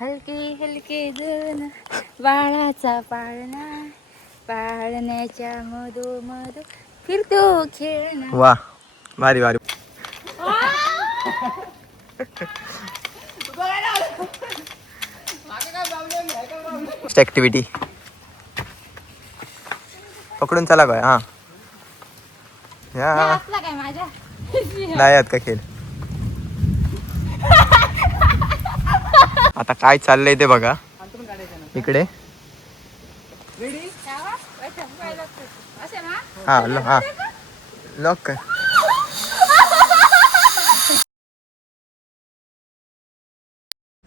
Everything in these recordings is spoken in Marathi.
हलके हलके जण बाळाचा पाळणा पाळण्याच्या मधोमध फिरतो खेळणा. वा भारी भारी. ऍक्टिव्हिटी पकडून चला काय. हा या काय माझ्या नाही आहेत का खेळ. आता काय चाललंय ते बघा इकडे. हा हा लॉक कर.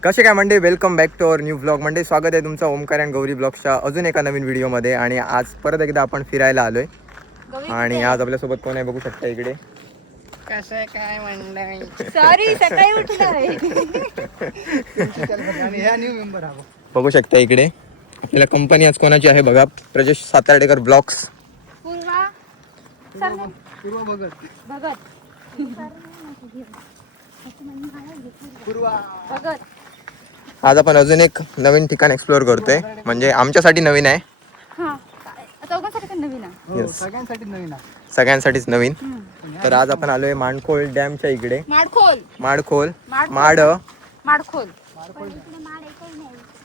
कसे काय मंडळी, welcome back to our new blog. मंडळी स्वागत आहे तुमचं ओमकार अँड गौरी ब्लॉगच्या अजून एका नवीन व्हिडिओमध्ये. आणि आज परत एकदा आपण फिरायला आलोय आणि आज आपल्यासोबत कोण आहे बघू शकता इकडे. कसं काय मंडळी, सॉरी सकाळी उठलोय. बघू शकता इकडे आपल्याला कंपनी आज कोणाची आहे बघा. प्रजेश सातार्डेकर ब्लॉग्स. आज आपण अजून एक नवीन ठिकाण एक्सप्लोअर करतोय, म्हणजे आमच्यासाठी नवीन आहे. सगळ्यांसाठीच नवीन. तर आज आपण आलोय माणकोळ डॅमच्या इकडे.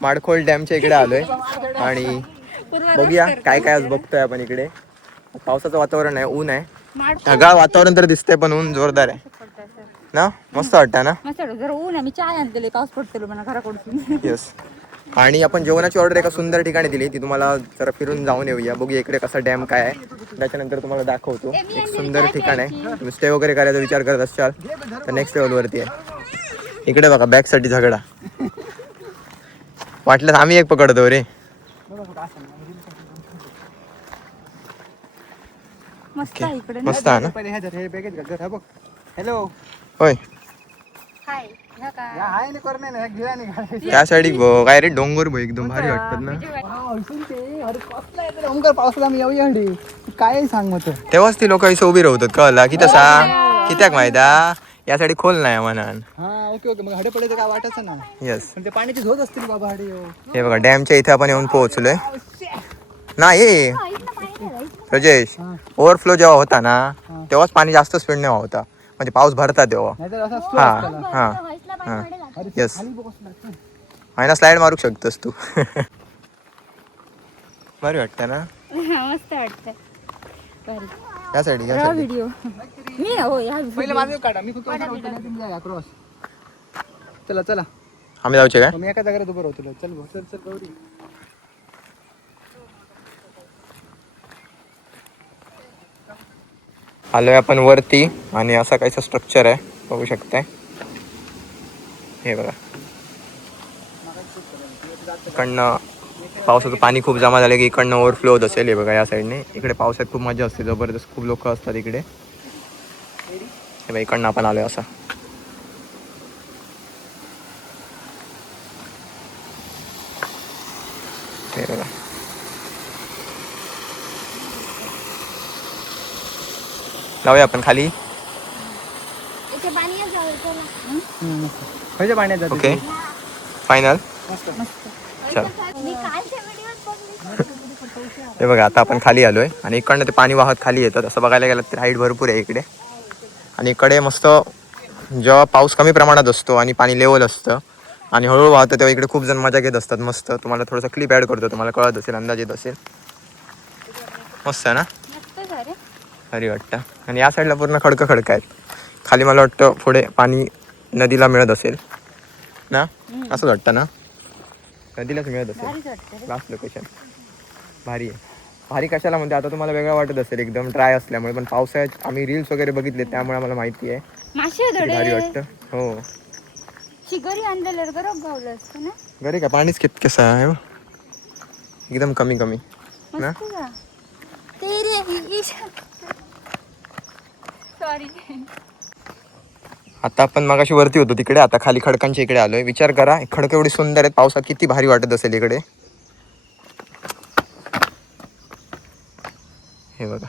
माडखोल डॅमच्या इकडे आलोय आणि बघूया काय काय आज बघतोय आपण इकडे. पावसाचं वातावरण आहे, ऊन आहे, ढगाळ वातावरण तर दिसतंय पण ऊन जोरदार आहे ना. मस्त वाटतं ना. जरा ऊन आहे. मी चाय आणलेली, पाऊस पडतो मला घराकडून. येस. आणि आपण जेवणाची ऑर्डर एका सुंदर ठिकाणी दिली, ती तुम्हाला जरा फिरून जाऊन येऊया. बघूया इकडे कसा डॅम काय आहे, त्याच्यानंतर तुम्हाला दाखवतो. एक सुंदर ठिकाण आहे. तुम्ही स्टे वगैरे करायचा विचार करत असाल तर नेक्स्ट लेवलवरती आहे. इकडे बघा बॅक साठी झगडा. वाटलं आम्ही एक पकडतो रे. मस्त आहे इकडे. मस्त आहे ना. हॅलो होय हाय त्या साईड काय रे डोंगर बघ एकदम भारी वाटतात ना. पावसाला मी येऊया काय सांग मग तेव्हाच ती लोक इथं उभी राहतात. कळला की तसा कित्याक माहिता यासाठी खोल नाही म्हणान. हा ओके ओके. मग हडे पडायचं काय वाटायचं ना. येस. पण ते पाण्याची झोत असतील बाबा हडे. हे बघा डॅमच्या इथे आपण येऊन पोहोचलोय. नाही प्रजेश, ओव्हरफ्लो जेव्हा होता ना तेव्हाच पाणी जास्त स्पीड नाही होता, म्हणजे पाऊस भरता तेव्हा. हा हा येस. आहे ना, स्लाइड मारू शकतोस तू. भारी वाटतं ना. मस्त वाटतं. या साईड व्हिडिओ मी हो या पहिले माझं काढा. मी फक्त क्रॉस. चला चला आम्ही जाऊचे काय. मी एका जागेवर उभं राहतो. चल भाऊ, चल चल गौरी. आलोय आपण वरती आणि असा काहीसा स्ट्रक्चर आहे, बघू शकताय. हे बघा इकडनं पावसाचं पाणी खूप जमा झालं की इकडनं ओव्हरफ्लो होत असेल. हे बघा या साईडने. इकडे पावसात खूप मजा असते जबरदस्त, खूप लोक असतात इकडे. हे बघा इकडनं आपण आलोय असा. हे बघा जाऊया आपण खाली. पाण्यात जाते. Okay final. चल हे बघा आता आपण खाली आलोय आणि इकडनं ते पाणी वाहत खाली येतात. असं बघायला गेलं तर हाईट भरपूर आहे इकडे. आणि इकडे मस्त जेव्हा पाऊस कमी प्रमाणात असतो आणि पाणी लेवल असतं आणि हळूहळू वाहतं तेव्हा इकडे खूप जण मजा घेत असतात. मस्त तुम्हाला थोडंसं क्लिप ॲड करतो, तुम्हाला कळत असेल, अंदाज येत असेल. मस्त आहे ना, भारी वाटतं. आणि या साईडला पूर्ण खडकं खडकं आहेत. खाली मला वाटतं पुढे पाणी नदीला मिळत असेल ना, असंच वाटतं ना. नदीलाच मिळत असेल. लास्ट लोकेशन भारी आहे. भारी कशाला म्हणते आता तुम्हाला वेगळं वाटत असेल एकदम ड्राय असल्यामुळे, पण पावसाळ्यात आम्ही रील्स वगैरे बघितले त्यामुळे मला माहिती आहे. भारी वाटतं. हो घरी का पाणीच कसं आहे एकदम कमी कमी ना. आता आपण मगाशी वरती होतो तिकडे, आता खाली खडकांच्या इकडे आलोय. विचार करा खडकं एवढी सुंदर आहेत, पावसात किती भारी वाटत असेल इकडे. हे बघा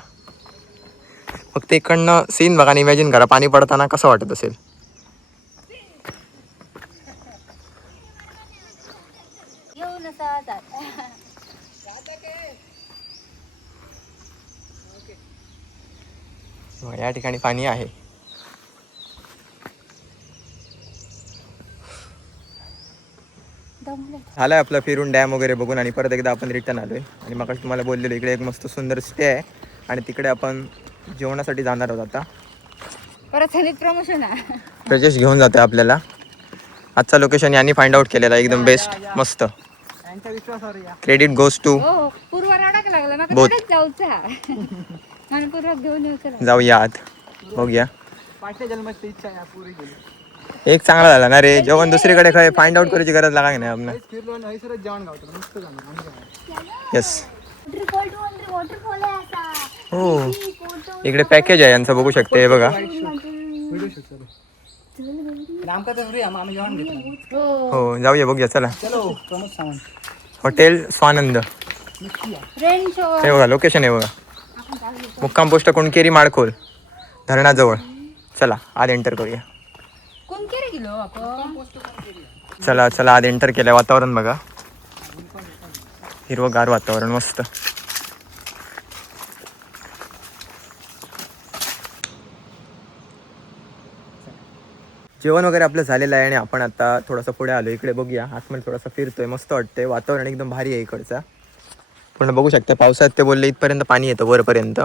फक्त इकडनं सीन बघा आणि इमॅजिन करा पाणी पडताना कसं वाटत असेल. असा जात. या ठिकाणी पाणी आहे. झालंय आपलं फिरून डॅम वगैरे बघून आणि परत एकदा आपण रिटर्न आलोय. आणि मग तुम्हाला बोललेलो इकडे एक मस्त सुंदर स्टे आहे आणि तिकडे आपण जेवणासाठी जाणार आहोत. आता परत संगीत प्रमोशन आहे. प्रजेश घेऊन जातोय आपल्याला. आजचा लोकेशन यांनी फाइंड आउट केलेला एकदम बेस्ट मस्त. यांच्या विश्वासावर या. क्रेडिट गोज टू हो पूर्व रडाक लागला ना बोथ. जाऊचा म्हणून पूर्व घेऊन येऊ. जाऊया आत बघूया. पाठल्या जन्माची इच्छा आहे पुरी गेली. एक चांगला झाला ना रे. जेवण दुसरीकडे काय फाइंड आउट करायची गरज लागा नाही आपण. फिरलो नाही सरच जेवण गावतो मस्त जाणार. येस हो इकडे पॅकेज आहे यांचं बघू शकते हे बघा. व्हिडिओ शूट करू. आमका तर फ्री आम्ही जेवण घेतो. हो जाऊया बघूया चला. चलो प्रमोद सावंत. हॉटेल स्वानंद फ्रेंड्स हे बघा लोकेशन आहे बघा. मुक्काम पोस्ट कुणकेरी माळखोल धरणाजवळ. चला आत एंटर करूया. कोण केले गेलो आपण. चला चला आत एंटर केलं. वातावरण बघा हिरवगार वातावरण मस्त. जेवण वगैरे आपलं झालेलं आहे आणि आपण आता थोडंसं पुढे आलो. इकडे बघूया आतमध्ये थोडंसं फिरतोय. मस्त वाटतंय. वातावरण एकदम भारी आहे इकडचा. पण बघू शकता पावसात ते बोलले इथपर्यंत पाणी येतं वरपर्यंत.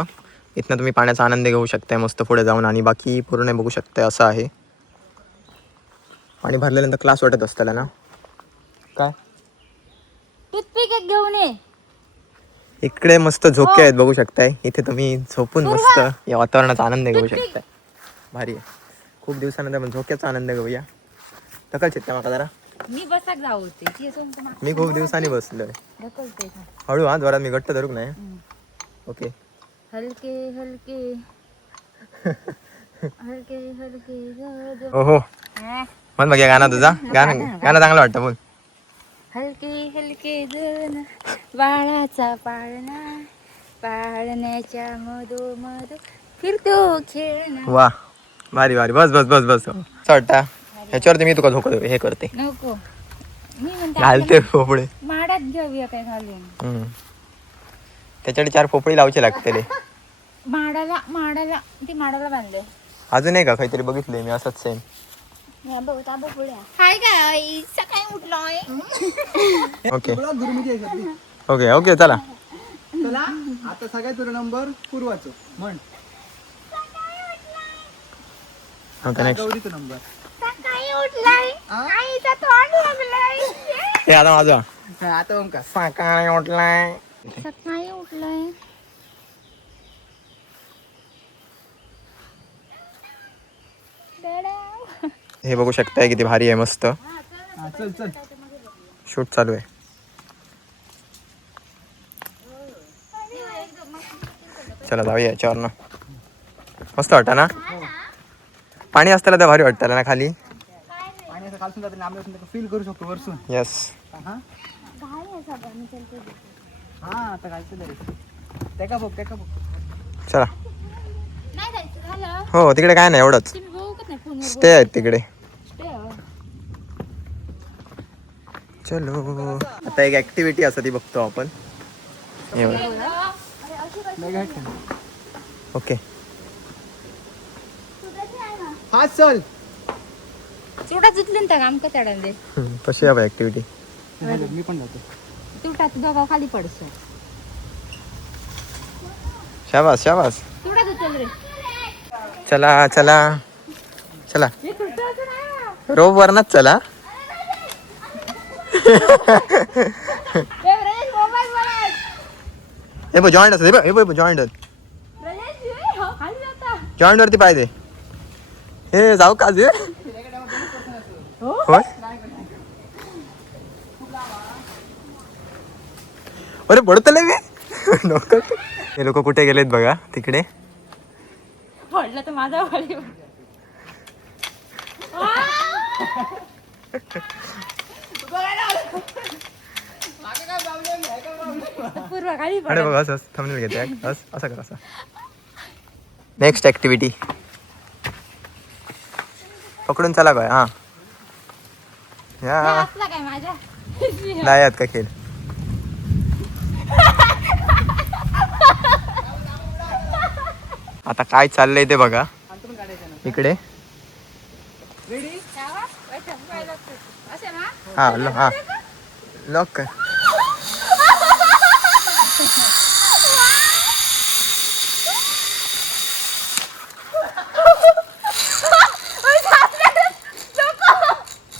इथनं तुम्ही पाण्याचा आनंद घेऊ शकताय मस्त पुढे जाऊन. आणि बाकी पूर्ण बघू शकताय असं आहे. पाणी भरल्यानंतर क्लास वाटत असताना ना काय. टूथपिक एक घेऊन ये. इकडे मस्त झोके आहेत बघू शकताय. इथे तुम्ही झोपून मस्त या वातावरणाचा आनंद घेऊ शकताय. भारी आहे. खूप दिवसानंतर आपण झोक्याचा आनंद घेऊया. ढकल चित्ता माका जरा. मी बसाक जाऊ होते मी खूप दिवसांनी बसलोय. ढकलते. हळू हा जोरात मी घट्ट धरूक नाही. ओके हलके हलके हलके हलके ओहो म्हण बघ गाणं तुझा. गाणं चांगलं वाटतं बोल. हलके हलके जण बाळाचा पाळणा पाळण्याच्या मधोमध फिरतो खेळणा. वा भारी भारी. बस बस बस बस असं वाटतं. ह्याच्यावरती मी तुका झोक हे करते. नको मी म्हणते घालते पोपळे. माडात घेऊया काय घालून. त्याच्याकडे 4 पोपळी लावचे लागते रे. माडाला ती माडाला बांधले. अजून आहे का काहीतरी बघितलंय मी असंच सेम. हाय काय सकाळी उठलोय. ओके गुरुमुखी आहे. ओके ओके चला. चला आता सगळ्यात नंबर पूर्वाचं म्हण. Okay next. गौरीचा नंबर. सकाळी उठलाय आईचा तोंड लागलाय. हे आता माझा. आता ओंकार. सकाळी उठलाय. सकाळी उठलाय. हे बघू शकताय किती भारी आहे मस्त. हा चल चल. शूट चालू आहे. चला जाऊया याच्यावरनं. मस्त वाटतं ना. पाणी असताना तर भारी वाटतं ना खाली. पाणी असं खालसून जातं लांब असून फील करू शकतो वरसून. येस हा हा आता घालतो तरी. त्याका बघ त्याका बघ. चला. नाही जायचं झालं. हो तिकडे काय नाही एवढंच. तुम्ही बघू का नाही फोनवर. स्टे आहेत तिकडे. स्टे. चलो आता एक ऍक्टिव्हिटी असं ती बघतो आपण. हे बघा. नाही घाट का? ओके हा चल. चुडा जुतले त्या काम का त्याडे. कशी आहे ऍक्टिव्हिटी. मी पण जातो. तुटा तू दोघा खाली पडसो. शाबास शाबास. चुडा जुतल रे. चला चला चला. हे तुटाचं नाही. रोप वरनाच चला. मोबाईल वर. हे बघ जॉईंट असं. हे बघ जॉईंट खाली जाता. जॉईंट वरती पाहिजे. हे जाऊ का जे होय. अरे पडतले मी. हे लोक कुठे गेलेत बघा तिकडे. पडलं तर माझा वाली. पूर्व खाली पड. अरे बघ असं थंबनेल घेते. असं कर असं. नेक्स्ट ऍक्टिव्हिटी पकडून चला काय. हा या असला काय माझ्या. नाही का खेळ आता काय चाललंय ते बघा इकडे हा हा लॉक कर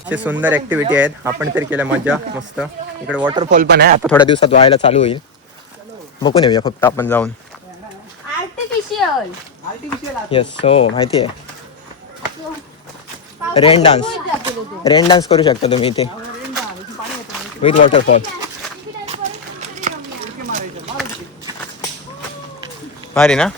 असे सुंदर ऍक्टिव्हिटी आहेत आपण तरी केल्या मजा मस्त इकडे वॉटरफॉल पण आहे आता थोड्या दिवसात व्हायला चालू होईल बघून येऊया फक्त आपण जाऊन आर्टिफिशियल येस हो माहिती आहे रेन डान्स करू शकता तुम्ही इथे विथ वॉटरफॉल भारी ना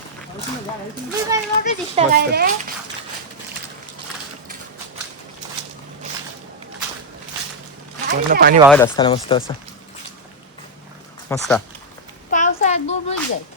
पूर्ण पाणी वाहत असताना मस्त असं मस्त पावसाळ्यात बुडबुड जाईल